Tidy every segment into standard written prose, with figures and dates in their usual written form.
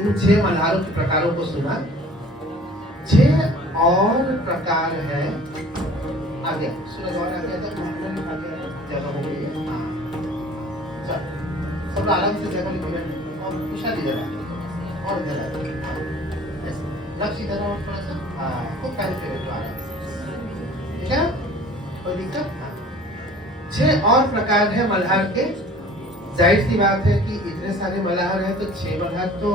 इन 6 मल्हारों के प्रकारों को सुना। 6 और प्रकार है। आ गया सूरज और आ गया, तो जगह हो गई है। हाँ चल सब आराम से जगह निकल और उषा इधर और इधर लक्ष्य इधर और थोड़ा सा। हाँ खूब टाइम पे बैठो आराम से, ठीक है, कोई दिक्कत। 6 और प्रकार है मल्हार के। जाहिर सी बात है कि इतने सारे मल्हार हैं तो 6 मल्हार तो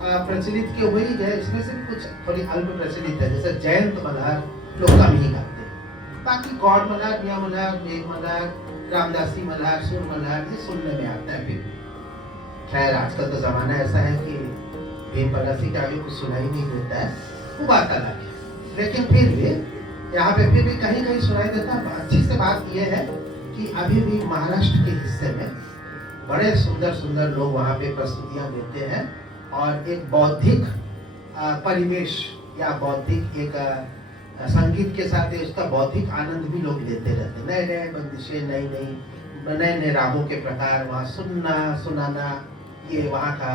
प्रचलित के हो ही गए। इसमें से कुछ थोड़ी अल्प प्रचलित है, जैसे जयंत मल्हार लोग कम ही गाते हैं। बाकी गौड़ मल्हार, मियां मल्हार, मेघ मल्हार, रामदासी मल्हार, सुर मल्हार ये सुनने में आता है। फिर खैर आजकल तो जमाना ऐसा है कि भीम परासी का आगे कुछ सुनाई नहीं देता है, वो बात अलग है। लेकिन फिर भी यहाँ पे फिर भी कहीं कहीं सुनाई देता है। अच्छी से बात यह है कि अभी भी महाराष्ट्र के हिस्से में बड़े सुंदर सुंदर लोग वहाँ पे प्रस्तुतियाँ देते हैं और एक बौद्धिक परिवेश या बौद्धिक एक संगीत के साथ उसका बौद्धिक आनंद भी लोग लेते रहते हैं। नए नए बंदिशें, नए नए रागों के प्रकार वहाँ सुनना सुनाना, ये वहाँ का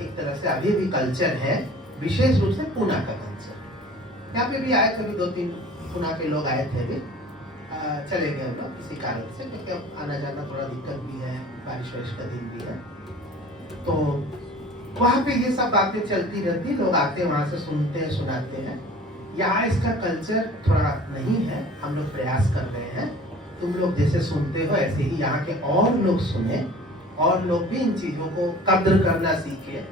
एक तरह से अभी भी कल्चर है, विशेष रूप से पूना का कल्चर। यहाँ पे भी आए थे, 2-3 पूना के लोग आए थे भी, चले गए हम लोग किसी कारण से, क्योंकि अब आना जाना थोड़ा दिक्कत भी है, बारिश वारिश का दिन भी है। तो वहाँ पे ये सब बातें चलती रहती, लोग आते वहाँ से सुनते हैं, सुनाते हैं। यहाँ इसका कल्चर थोड़ा नहीं है, हम लोग प्रयास कर रहे हैं। तुम लोग जैसे सुनते हो ऐसे ही यहाँ के और लोग सुने और लोग भी इन चीजों को कद्र करना सीखे,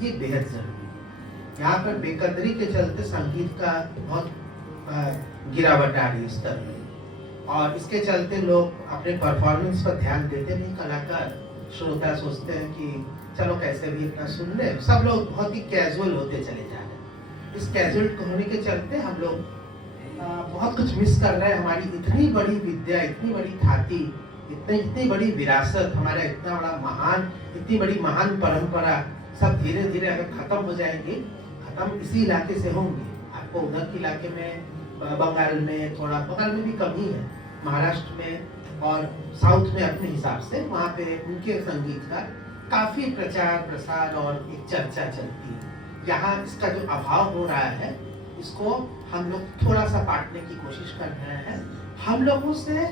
ये बेहद जरूरी है। यहाँ पर बेकदरी के चलते संगीत का बहुत गिरावट आ रही स्तर में, और इसके चलते लोग अपने परफॉर्मेंस पर ध्यान देते नहीं। कलाकार श्रोता सोचते हैं कि चलो कैसे भी इतना सुन ले, सब लोग बहुत ही कैजुअल होते चले जा रहे हैं। इस कैजुअल होने के चलते हम लोग बहुत कुछ मिस कर रहे हैं। हमारी इतनी बड़ी विद्या, इतनी बड़ी ख्याति, इतनी बड़ी विरासत, हमारा इतना बड़ा महान, इतनी बड़ी महान परंपरा सब धीरे धीरे अगर खत्म हो जाएंगी, खत्म इसी इलाके से होंगी। आपको उधर के इलाके में, बंगाल में थोड़ा, बंगाल में भी कम ही है, महाराष्ट्र में और साउथ में अपने हिसाब से वहाँ पे उनके संगीत का काफी प्रचार प्रसार और एक चर्चा चलती है। यहाँ इसका जो अभाव हो रहा है, इसको हम लोग थोड़ा सा बांटने की कोशिश कर रहे हैं। हम लोगों से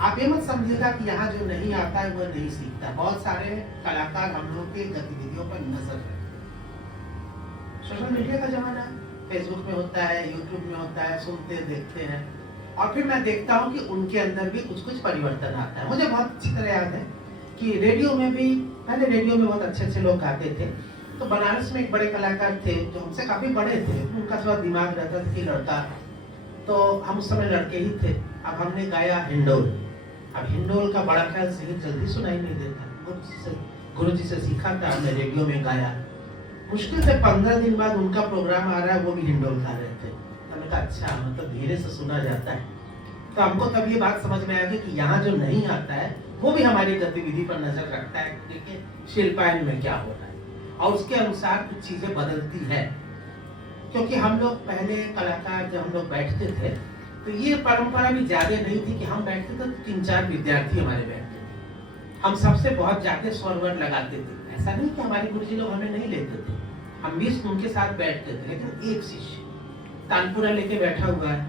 आप ये मत समझिएगा कि यहाँ जो नहीं आता है वो नहीं सीखता। बहुत सारे कलाकार हम लोग के गतिविधियों पर नजर रखते हैं। सोशल मीडिया का जमाना है, फेसबुक में होता है, यूट्यूब में होता है, सुनते देखते हैं, और फिर मैं देखता हूँ कि उनके अंदर भी कुछ कुछ परिवर्तन आता है। मुझे बहुत अच्छी तरह याद है कि रेडियो में भी, पहले रेडियो में बहुत अच्छे अच्छे लोग गाते थे। तो बनारस में एक बड़े कलाकार थे जो हमसे काफी बड़े थे, उनका थोड़ा दिमाग रहता था कि लड़का, तो हम उस समय लड़के ही थे। अब हमने गाया हिंडोल। अब हिंडोल का बड़ा ख्याल सही जल्दी सुनाई नहीं देता, गुरु जी से सीखा था, हमने रेडियो में गाया। मुश्किल से 15 दिन बाद उनका प्रोग्राम आ रहा है, वो भी हिंडोल गा रहे थे। हमने कहा अच्छा, मतलब धीरे से सुना जाता है। तो हमको तब ये बात समझ में आ गई कि यहाँ जो नहीं आता है वो भी हमारी गतिविधि पर नजर रखता है, देखिए शिल्पायन में क्या हो रहा है, और उसके अनुसार कुछ चीजें बदलती है। क्योंकि हम लोग पहले कलाकार जब हम लोग बैठते थे तो ये परंपरा भी ज्यादा नहीं थी कि हम बैठते थे तो 3-4 विद्यार्थी हमारे बैठते थे, हम सबसे बहुत ज्यादा स्वर लगाते थे। ऐसा नहीं कि हमारे गुरुजी लोग हमें नहीं लेते थे, हम भी उनके साथ बैठते थे। लेकिन एक शिष्य तानपुरा लेके बैठा हुआ है,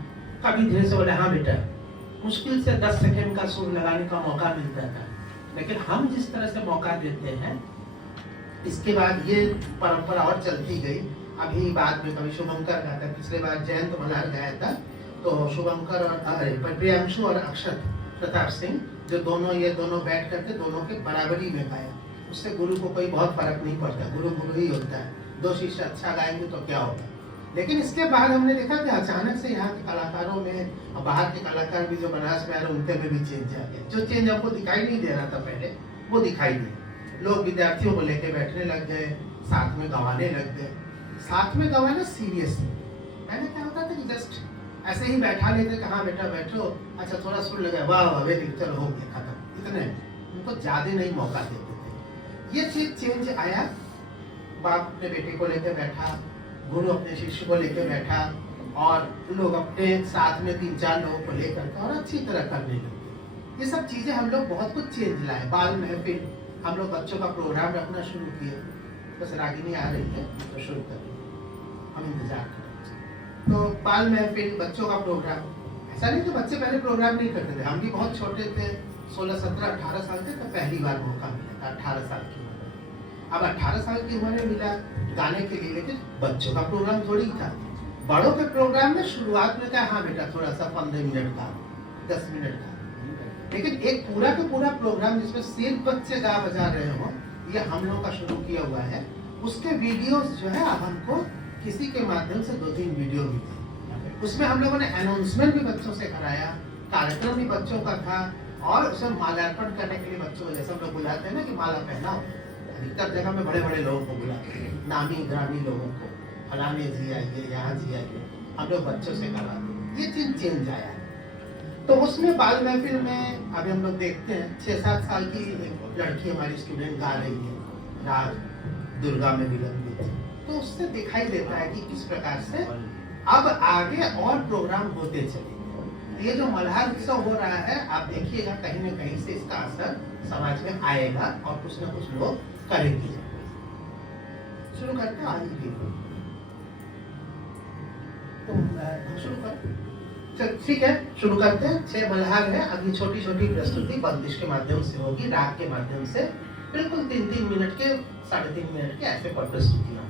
कभी धीरे से बोले हाँ बेटा, मुश्किल से 10 सेकंड का सुर लगाने का मौका मिलता था। लेकिन हम जिस तरह से मौका देते हैं, इसके बाद ये परंपरा और चलती गई। अभी बाद में कभी शुभंकर गाया था, पिछले बार जयंत मल्हार गाया था, तो शुभंकर और प्रियांशु और अक्षत प्रताप सिंह जो दोनों, ये दोनों बैठ करके दोनों के बराबरी में गाया। उससे गुरु को कोई बहुत फर्क नहीं पड़ता, गुरु गुरु ही होता है। 2 शिष्य अच्छा गाएंगे तो क्या होगा। लेकिन इसके बाद हमने देखा कि अचानक से यहाँ के कलाकारों में, बाहर के कलाकार भी जो बनारस में आ रहे उनके में भी चेंज आ गया। जो चेंज आपको दिखाई नहीं दे रहा था पहले, वो दिखाई दिया। लोग विद्यार्थियों को लेके बैठने लग गए, साथ में गवाने लग गए। साथ में गवाना सीरियसली, पहले क्या होता था कि जस्ट ऐसे ही बैठा लेते, कहाँ बेटा बैठो, अच्छा थोड़ा सुन लगा, वाह वाह वेरी, चलो हो गया खत्म, इतने। उनको ज्यादा नहीं मौका देते थे। ये चीज चेंज आया। बाप अपने बेटे को लेकर बैठा, गुरु अपने शिष्य को लेकर बैठा, और लोग अपने साथ में 3-4 लोगों को लेकर और अच्छी तरह करने लगे। ये सब चीजें हम लोग बहुत कुछ चेंज लाए। बाल महफिल हम लोग बच्चों का प्रोग्राम रखना शुरू किए। बस रागिनी आ रही है तो शुरू करें, हम इंतजार करें। तो बाल महफिल बच्चों का प्रोग्राम, ऐसा नहीं कि बच्चे पहले प्रोग्राम नहीं करते थे, हम भी बहुत छोटे थे, 16, 17, 18 साल थे, तो पहली बार मौका मिला था 18 साल की उम्र। अब 18 साल की उम्र में मिला गाने के लिए, लेकिन बच्चों का प्रोग्राम थोड़ी था। बड़ों के प्रोग्राम में शुरुआत में क्या, हाँ बेटा थोड़ा सा 15 मिनट का, 10 मिनट का, लेकिन एक पूरा का पूरा प्रोग्राम जिसमें सिर्फ बच्चे गा बजा रहे हो, ये हम लोग का शुरू किया हुआ है। उसके वीडियोस जो है हमको किसी के माध्यम से 2-3 वीडियो मिले, उसमें हम लोगों ने अनाउंसमेंट भी बच्चों से कराया, कार्यक्रम भी बच्चों का था, और उसमें माल्यार्पण करने के लिए बच्चों को, जैसे हम लोग बुलाते हैं ना कि माला पहनाओ, अधिकतर जगह में बड़े बड़े लोगों को बुलाते हैं, नामी ग्रामी लोगों को, फलाने जी आइए, यहाँ जी आइए, हम लोग बच्चों से कराते। ये चीज चेंज आया है। तो उसमें बाल महफिल में अभी हम लोग देखते हैं 6-7 साल की एक लड़की हमारी स्टूडेंट गा रही है, राग दुर्गा में विलंबित, तो उससे दिखाई देता है कि किस प्रकार से अब आगे और प्रोग्राम होते चलेंगे। ये जो मल्हार उत्सव हो रहा है, आप देखिएगा कहीं न कहीं से इसका असर समाज में आएगा और कुछ न कुछ लोग करेंगे। शुरू करते हैं आगे, तो शुरू कर, ठीक है शुरू करते हैं। 6 मल्हार है, अभी छोटी छोटी प्रस्तुति बंदिश के माध्यम से होगी, राग के माध्यम से, बिल्कुल 3-3 मिनट के, 3.5 मिनट के ऐसे प्रस्तुतियां।